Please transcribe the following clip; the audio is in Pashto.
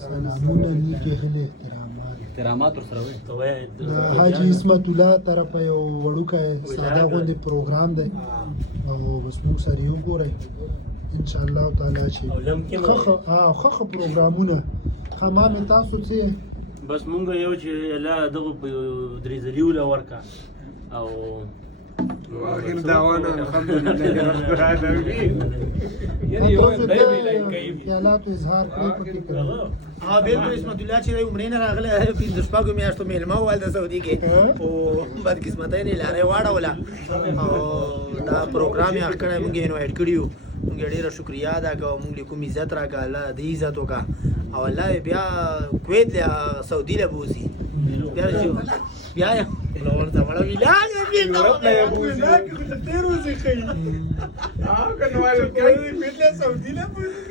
سلامونه نیکې هیلې احترامات ورسره وي. د حاجي اسمت الله طرفه یو وړوکی ساده غوندې پروګرام دی او بس موږ سره یې وګورئ انشاءالله تعالی چې ښه پروګرامونه ښه ما مې تاسو څه بس مونږ یو چې الله دغه په درې ځلي وله ورکه او واخر دعوانا الحمدلله رب العالمین. تاسو د خیالاتو اظهار کړئ پکې کړئ بالکل اسمت الله چې د عمرې نه راغلی پنځه شپږو میاشتو میلمه و هلته سعودي کې خو بدقسمتۍ نه یې لارې واړوله او دا پروګرام یې کړی مونږ یې انوایټ کړي یو مونږ یې ډېره شکریا ادا کوو مونږ یې کوم عزت راکړه الله دې عزت وکړه او الله یې بیا کویت له سعودي له بوځي بیا چې بیا یې ورته وړه ویلا یورپ نه یې بوځي ډېر وځي ښایي کنه وایي سعودي نه بوځي